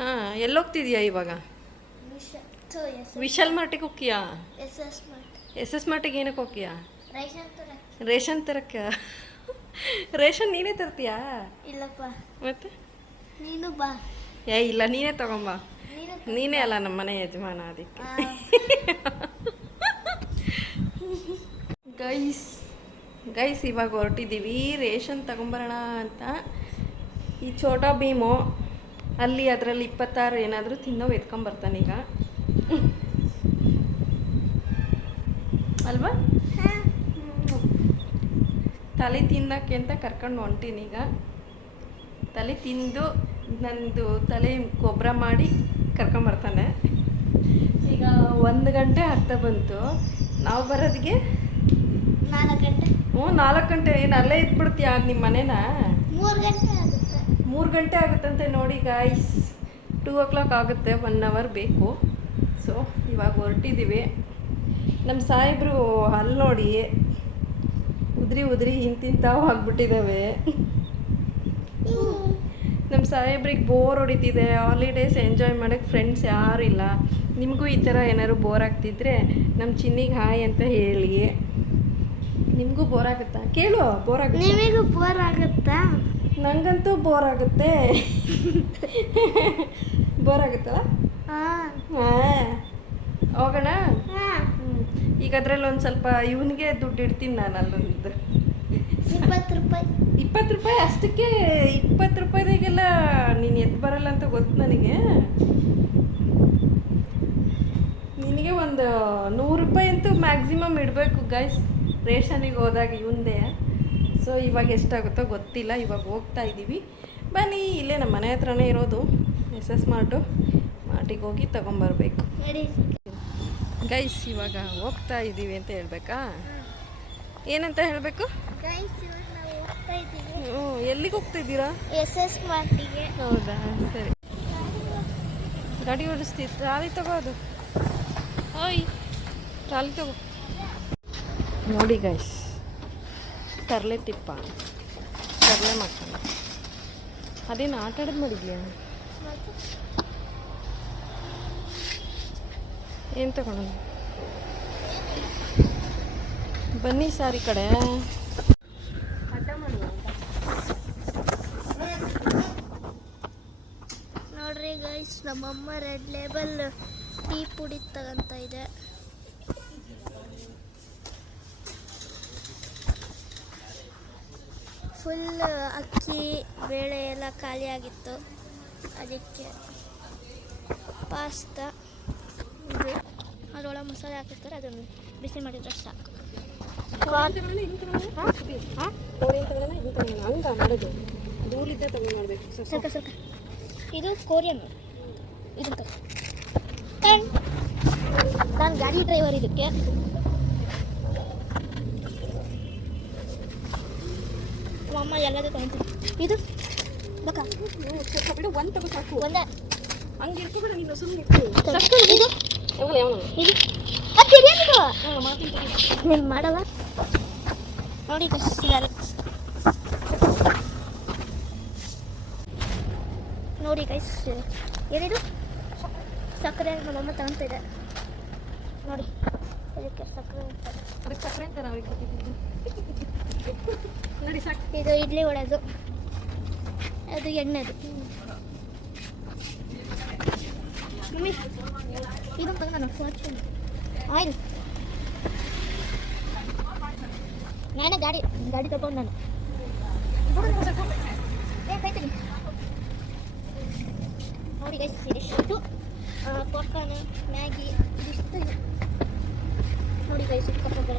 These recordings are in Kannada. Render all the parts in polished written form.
ಹಾಂ, ಎಲ್ಲೋಗ್ತಿದ್ಯಾ ಇವಾಗ? ವಿಶಾಲ್ ಮಾರ್ಟಿಗೆ ಹೋಗ್ತೀಯಾ? ಎಸ್ ಎಸ್ ಮಾರ್ಟಿಗೆ ಏನಕ್ಕೆ ಹೋಗ್ತೀಯಾ? ರೇಷನ್ ತರಕ್ಕೆ. ರೇಷನ್ ನೀನೇ ತರ್ತೀಯಾ? ಇಲ್ಲಪ್ಪ. ಮತ್ತೆ ನೀನು ಬಾ. ಇಲ್ಲ, ನೀನೇ ತಗೊಂಬಾ. ನೀನೇ ಅಲ್ಲ ನಮ್ಮ ಮನೆ ಯಜಮಾನ, ಅದಕ್ಕೆ. ಗೈಸ್ ಇವಾಗ ಹೊರಟಿದ್ದೀವಿ ರೇಷನ್ ತಗೊಂಬರೋಣ ಅಂತ. ಈ ಛೋಟಾ ಭೀಮು ಅಲ್ಲಿ ಅದರಲ್ಲಿ 26 ಏನಾದರೂ ತಿನ್ನೋವು ಎತ್ಕೊಂಬರ್ತಾನೀಗ, ಅಲ್ವಾ? ತಲೆ ತಿನ್ನಕ್ಕೆ ಅಂತ ಕರ್ಕೊಂಡು ಹೊಂಟೀನೀಗ. ತಲೆ ತಿಂದು ನಂದು ತಲೆ ಗೊಬ್ಬರ ಮಾಡಿ ಕರ್ಕೊಂಬರ್ತಾನೆ. ಈಗ 1 ಗಂಟೆ ಆಗ್ತಾ ಬಂತು. ನಾವು ಬರೋದಿಗೆ 4 ಗಂಟೆ. 4 ಗಂಟೆ. ಏನು ಅಲ್ಲೇ ಇದ್ಬಿಡ್ತೀಯಾ ನಿಮ್ಮ ಮನೇನ? 3 ಗಂಟೆ ಆಗುತ್ತೆ. 3 ಗಂಟೆ ಆಗುತ್ತಂತೆ ನೋಡಿ ಗಾಯ್ಸ್. 2 o'clock ಆಗುತ್ತೆ, 1 hour ಬೇಕು. ಸೊ ಇವಾಗ ಹೊರಟಿದ್ದೀವಿ. ನಮ್ಮ ಸಾಹೇಬರು ಅಲ್ಲಿ ನೋಡಿ ಉದ್ರಿ ಇಂತಿಂತಾವು ಆಗ್ಬಿಟ್ಟಿದ್ದಾವೆ. ನಮ್ಮ ಸಾಹೇಬ್ರಿಗೆ ಬೋರ್ ಹೊಡಿತಿದೆ. ಹಾಲಿಡೇಸ್ ಎಂಜಾಯ್ ಮಾಡೋಕ್ಕೆ ಫ್ರೆಂಡ್ಸ್ ಯಾರೂ ಇಲ್ಲ. ನಿಮಗೂ ಈ ಥರ ಏನಾದ್ರು ಬೋರ್ ಆಗ್ತಿದ್ರೆ ನಮ್ಮ ಚಿನ್ನಿಗೆ ಹಾಯ್ ಅಂತ ಹೇಳಿ. ನಿಮಗೂ ಬೋರ್ ಆಗುತ್ತಾ? ಕೇಳು, ಬೋರ್ ಆಗುತ್ತೆ? ನಿಮಗೂ ಬೋರ್ ಆಗುತ್ತಾ? ನನಗಂತೂ ಬೋರ್ ಆಗುತ್ತೆ. ಬೋರ್ ಆಗುತ್ತಲ್ಲ? ಹಾಂ, ಹೋಗೋಣ. ಈಗ ಅದರಲ್ಲಿ ಒಂದು ಸ್ವಲ್ಪ ಇವನಿಗೆ ದುಡ್ಡು ಇಡ್ತೀನಿ ನಾನು. ಅಲ್ಲೊಂದು 20 ರೂಪಾಯಿ. 20 ರೂಪಾಯಿ ಅಷ್ಟಕ್ಕೆ? 20 ರೂಪಾಯಿದಾಗೆಲ್ಲ ನೀನು ಎದ್ದು ಬರಲ್ಲ ಅಂತ ಗೊತ್ತು ನನಗೆ. ನಿನಗೆ ಒಂದು 100 ರೂಪಾಯಿ ಅಂತೂ ಮ್ಯಾಕ್ಸಿಮಮ್ ಇಡಬೇಕು ಗೈಸ್ ರೇಷನಿಗೆ ಹೋದಾಗ ಇವಂದೇ. ಸೊ ಇವಾಗ ಎಷ್ಟಾಗುತ್ತೋ ಗೊತ್ತಿಲ್ಲ. ಇವಾಗ ಹೋಗ್ತಾ ಇದ್ದೀವಿ. ಬನ್ನಿ, ಇಲ್ಲೇ ನಮ್ಮ ಮನೆ ಹತ್ರನೇ ಇರೋದು ಎಸ್ ಎಸ್ ಮಾರ್ಟಿಗೆ ಹೋಗಿ ತೊಗೊಂಬರ್ಬೇಕು ಗೈಸ್. ಇವಾಗ ಹೋಗ್ತಾ ಇದ್ದೀವಿ ಅಂತ ಹೇಳ್ಬೇಕಾ? ಏನಂತ ಹೇಳಬೇಕು? ಎಲ್ಲಿಗೆ ಹೋಗ್ತಾ ಇದ್ದೀರಾ? ಎಸ್ ಎಸ್ ಮಾರ್ಟಿಗೆ. ಹೌದಾ, ಸರಿ. ಗಾಡಿ ಓಡಿಸ್ತೀವಿ. ಟ್ರಾಲಿ ತಗೋದು. ಓಯ್, ಟ್ರಾಲಿ ತಗೋ. ನೋಡಿ ಗೈಸ್, ತರಲೆ ತಿಪ್ಪ ತರಲೆ ಮಾಡ್ತಾನೆ. ಅದೇನು ಆಟ ಆಡೋದು ಮಾಡಿದ್ಯಾ? ಏನು ತಗೊಳ್ಳೋದು? ಬನ್ನಿ ಸಾರಿ ಕಡೆ ಅಡ್ಡ ಮಾಡುವ. ನೋಡ್ರಿ ಗೈಸ್, ನಮ್ಮಮ್ಮ ರೆಡ್ ಲೇಬಲ್ ಟೀ ಪುಡಿ ತಗೊಂತ ಇದೆ. ಫುಲ್ ಅಕ್ಕಿ ಬೇಳೆ ಎಲ್ಲ ಖಾಲಿ ಆಗಿತ್ತು, ಅದಕ್ಕೆ ಪಾಸ್ತಾ ಇದು ಅದರೊಳಗೆ ಮಸಾಲೆ ಹಾಕಿರ್ತಾರೆ, ಅದನ್ನು ಬಿಸಿ ಮಾಡಿದ್ರೆ ಸಾಕು. ಸ್ವಲ್ಪ ಸ್ವಲ್ಪ ಇದು ಕೊರಿಯನ್. ಇದು ನಾನು ಗಾಡಿ ಡ್ರೈವರ್. ಇದಕ್ಕೆ ಅಮ್ಮ ಎಲ್ಲದೂ ತಗೊಂತೀನಿ. ಇದು ಬೇಕಾ? ಬಿಡು, ಒಂದು ತಗೋ ಸಾಕು. ಒಂದೇ ಹಂಗೆ ಇಟ್ಕೊಬೇಡ ನೀನು, ಸುಮ್ಮನೆ ಇದು ನೀನು ಮಾಡಲ್ಲ ನೋಡಿ. ನೋಡಿ ಗೈಸ್, ಏನಿದು ಸಕ್ಕರೆ ನಮ್ಮಮ್ಮ ತಗೊಂತಿದೆ ನೋಡಿ. ಅದಕ್ಕೆ ಸಕ್ಕರೆ ಅದಕ್ಕೆ ಸಕ್ಕರೆ ಅಂತ ನಾವು ನೋಡಿ ಸಾಕು. ಇದು ಇಡ್ಲಿ ಒಡೆದು, ಅದು ಎಣ್ಣೆದು. ಮಮ್ಮಿ ಇದು ತಗೊಂಡು ನಾನು ಫಾರ್ಚೂನ್ ಆಯಿಲ್. ನಾನು ಗಾಡಿ ತಗೊಂಡು ನಾನು ಕೈತೀನಿ ನೋಡಿ ಗೈಸ್. ಇದಿಷ್ಟು ಪಾಪ್ಕಾರ್ನ್, ಮ್ಯಾಗಿ, ಇದಿಷ್ಟು ಇದೆ ನೋಡಿ ಗೈಸ್. ಇದು ಕರ್ಕೊಂಡು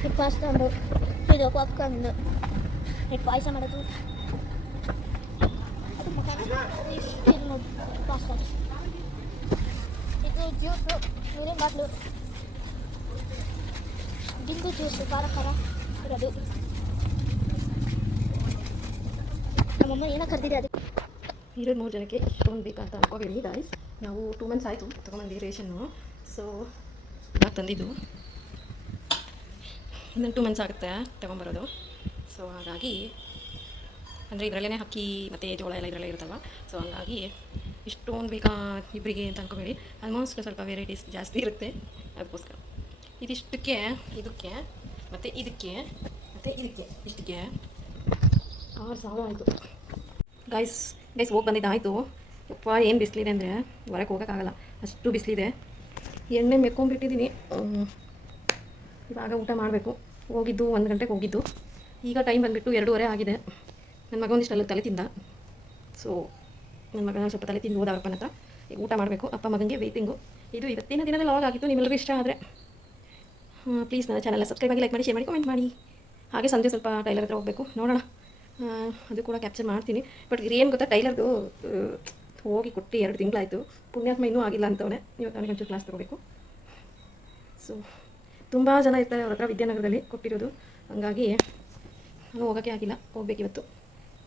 ಇದು ಪಾಸ್ತಾ, ಇದು ಪಾಪ್ಕಾರ್ನ್, ಇದು ಪಾಯಸ ಮಾಡೋದು, ಅದು ಇಷ್ಟು ಇದು ನೋಡಿ ಪಾಸ್ತಾ. ಇದು ಜ್ಯೂಸು, ನೀರಿನ ಬಾಟ್ಲು, ಗಿಂದು ಜ್ಯೂಸು ಖಾರ ಇರೋದು. ನಮ್ಮಮ್ಮ ಏನೋ ಕರೆದಿದೆ ಅದು. 23 ಜನಕ್ಕೆ ಇಷ್ಟೊಂದು ಬೇಕಂತ ಅನ್ಕೋಬೇಡಿ ಗಾಯ್ಸ್. ನಾವು 2 months ಆಯಿತು ತೊಗೊಂಬಂದು ರೇಷನ್ನು. ಸೊ ನಾವು ತಂದಿದ್ದು ಇನ್ನೊಂದು 2 months ಆಗುತ್ತೆ ತೊಗೊಂಬರೋದು. ಸೊ ಹಾಗಾಗಿ ಅಂದರೆ ಇದರಲ್ಲೇ ಅಕ್ಕಿ ಮತ್ತು ಜೋಳ ಎಲ್ಲ ಇದರಲ್ಲೇ ಇರುತ್ತಲ್ವ. ಸೊ ಹಂಗಾಗಿ ಇಷ್ಟೊಂದು ಬೇಕಾ ಇಬ್ಬರಿಗೆ ಅಂತ ಅನ್ಕೋಬೇಡಿ. ಆಲ್ಮೋಸ್ಟ್ ಸ್ವಲ್ಪ ವೆರೈಟೀಸ್ ಜಾಸ್ತಿ ಇರುತ್ತೆ, ಅದಕ್ಕೋಸ್ಕರ ಇದಿಷ್ಟಕ್ಕೆ ಇದಕ್ಕೆ ಮತ್ತು ಇದಕ್ಕೆ ಮತ್ತು ಇದಕ್ಕೆ ಇಷ್ಟಕ್ಕೆ 6,000 ಆಯಿತು ಗೈಸ್. ಹೋಗಿ ಬಂದಿದ್ದಾಯಿತು. ಯಪ್ಪ ಏನು ಬಿಸಿಲಿದೆ ಅಂದರೆ ಹೊರಗೆ ಹೋಗೋಕ್ಕಾಗಲ್ಲ, ಅಷ್ಟು ಬಿಸಿಲಿದೆ. ಎಣ್ಣೆ ಮೆಕ್ಕೊಂಬಿಟ್ಟಿದ್ದೀನಿ. ಇವಾಗ ಊಟ ಮಾಡಬೇಕು. ಹೋಗಿದ್ದು 1 ಗಂಟೆಗೆ ಹೋಗಿದ್ದು, ಈಗ ಟೈಮ್ ಬಂದುಬಿಟ್ಟು 2:30 ಆಗಿದೆ. ನನ್ನ ಮಗ ಒಂದಿಷ್ಟೆಲ್ಲ ತಲೆ ತಿಂದ. ಸೊ ನನ್ನ ಮಗ ಸ್ವಲ್ಪ ತಲೆ ತಿಂದು ಹೋದ ಅವ್ರ ಹತ್ರ. ಈಗ ಊಟ ಮಾಡಬೇಕು. ಅಪ್ಪ ಮಗನಿಗೆ ವೆಯ್ಟಿಂಗು. ಇದು ಇವತ್ತಿನ ದಿನದ ಲಾಗ್ ಆಗಿತ್ತು. ನಿಮ್ಮೆಲ್ಲರಿಗೂ ಇಷ್ಟ ಆದರೆ ಪ್ಲೀಸ್ ನನ್ನ ಚಾನಲ್ನ ಸಬ್ಸ್ಕ್ರೈಬ್ ಆಗಿ, ಲೈಕ್ ಮಾಡಿ, ಶೇರ್ ಮಾಡಿ, ಕಮೆಂಟ್ ಮಾಡಿ. ಹಾಗೆ ಸಂಜೆ ಸ್ವಲ್ಪ ಟೈಲರ್ ಹತ್ರ ಹೋಗಬೇಕು, ನೋಡೋಣ. ಅದು ಕೂಡ ಕ್ಯಾಪ್ಚರ್ ಮಾಡ್ತೀನಿ. ಬಟ್ ಏನು ಗೊತ್ತಾ, ಟೈಲರ್ದು ಹೋಗಿ ಕೊಟ್ಟು 2 ತಿಂಗಳಾಯಿತು. ಪುಣ್ಯಾತ್ಮ ಇನ್ನೂ ಆಗಿಲ್ಲ ಅಂತವನೇ. ಇವತ್ತು ಅವನಿಗೆ ಒಂಚೂರು ಕ್ಲಾಸ್ ತೊಗೋಬೇಕು. ಸೊ ತುಂಬ ಜನ ಇರ್ತಾರೆ ಅವ್ರ ಹತ್ರ ವಿದ್ಯಾನಗರದಲ್ಲಿ ಕೊಟ್ಟಿರೋದು. ಹಂಗಾಗಿ ನಾನು ಹೋಗೋಕ್ಕೆ ಆಗಿಲ್ಲ. ಹೋಗ್ಬೇಕು ಇವತ್ತು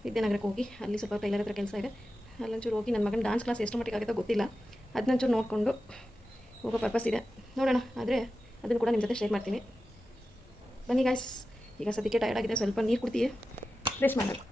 ವಿದ್ಯಾನಗರಕ್ಕೆ ಹೋಗಿ, ಅಲ್ಲಿ ಸ್ವಲ್ಪ ಟೈಲರ್ ಹತ್ರ ಕೆಲಸ ಇದೆ. ಅಲ್ಲೊಂಚೂರು ಹೋಗಿ ನನ್ನ ಮಗನ ಡಾನ್ಸ್ ಕ್ಲಾಸ್ ಎಷ್ಟು ಮಟ್ಟಿಗೆ ಆಗುತ್ತೋ ಗೊತ್ತಿಲ್ಲ, ಅದನ್ನೊಂಚೂರು ನೋಡಿಕೊಂಡು ಹೋಗೋ ಪರ್ಪಸ್ ಇದೆ. ನೋಡೋಣ, ಆದರೆ ಅದನ್ನು ಕೂಡ ನಿಮ್ಮ ಜೊತೆ ಶೇರ್ ಮಾಡ್ತೀನಿ. ಬನ್ನಿ ಗಾಯ್ಸ್. ಈಗ ಸದ್ಯಕ್ಕೆ ಟಯರ್ಡ್ ಆಗಿದೆ, ಸ್ವಲ್ಪ ನೀರು ಕುಡ್ತೀವಿ, ರೆಸ್ಟ್ ಮಾಡಬೇಕು.